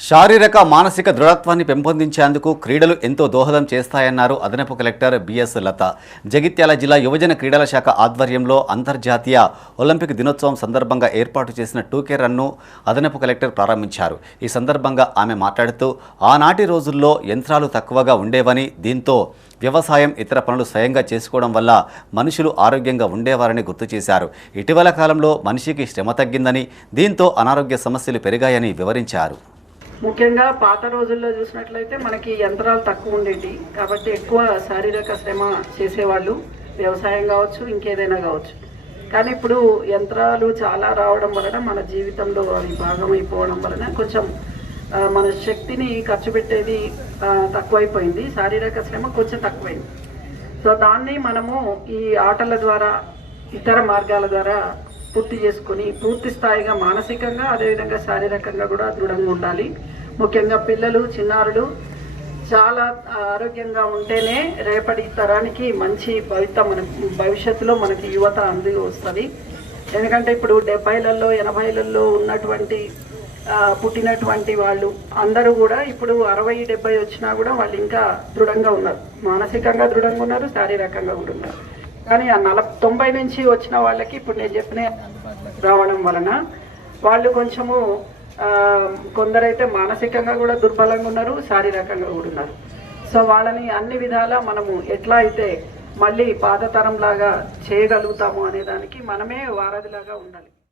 శారీరక మానసిక దృఢత్వాన్ని పెంపొందించేందుకు క్రీడలు ఎంతో దోహదం చేస్తాయన్నారు అదనపు కలెక్టర్ బిఎస్ లత. జగిత్యాల జిల్లా యువజన క్రీడల శాఖ ఆధ్వర్యంలో అంతర్జాతీయ ఒలింపిక్ దినోత్సవం సందర్భంగా ఏర్పాటు చేసిన టూకే రన్ను అదనపు కలెక్టర్ ప్రారంభించారు. ఈ సందర్భంగా ఆమె మాట్లాడుతూ ఆనాటి రోజుల్లో యంత్రాలు తక్కువగా ఉండేవని దీంతో వ్యవసాయం ఇతర పనులు స్వయంగా చేసుకోవడం వల్ల మనుషులు ఆరోగ్యంగా ఉండేవారని గుర్తు చేశారు. ఇటీవల కాలంలో మనిషికి శ్రమ తగ్గిందని దీంతో అనారోగ్య సమస్యలు పెరిగాయని వివరించారు. ముఖ్యంగా పాత రోజుల్లో చూసినట్లయితే మనకి యంత్రాలు తక్కువ ఉండేవి కాబట్టి ఎక్కువ శారీరక శ్రమ చేసేవాళ్ళు వ్యవసాయం కావచ్చు ఇంకేదైనా కావచ్చు. కానీ ఇప్పుడు యంత్రాలు చాలా రావడం వలన మన జీవితంలో అవి భాగమైపోవడం వలన కొంచెం మన శక్తిని ఖర్చు పెట్టేది తక్కువైపోయింది. శారీరక శ్రమ కొంచెం తక్కువైంది. సో దాన్ని మనము ఈ ఆటల ద్వారా ఇతర మార్గాల ద్వారా పూర్తి చేసుకొని పూర్తి స్థాయిగా మానసికంగా అదేవిధంగా శారీరకంగా కూడా దృఢంగా ఉండాలి. ముఖ్యంగా పిల్లలు చిన్నారులు చాలా ఆరోగ్యంగా ఉంటేనే రేపటి తరానికి మంచి భవిత మన భవిష్యత్తులో మనకి యువత అంది వస్తుంది. ఎందుకంటే ఇప్పుడు డెబ్బైలలో ఎనభైలలో ఉన్నటువంటి పుట్టినటువంటి వాళ్ళు అందరూ కూడా ఇప్పుడు అరవై డెబ్బై వచ్చినా కూడా వాళ్ళు ఇంకా దృఢంగా ఉన్నారు. మానసికంగా దృఢంగా ఉన్నారు శారీరకంగా కూడా ఉన్నారు. కానీ ఆ నల తొంభై నుంచి వచ్చిన వాళ్ళకి ఇప్పుడు నేను చెప్పిన రావడం వలన వాళ్ళు కొంచెము కొందరైతే మానసికంగా కూడా దుర్బలంగా ఉన్నారు శారీరకంగా కూడా ఉన్నారు. సో వాళ్ళని అన్ని విధాలా మనము ఎట్లా అయితే మళ్ళీ పాతతరం లాగా చేయగలుగుతాము అనే దానికి మనమే వారధిలాగా ఉండాలి.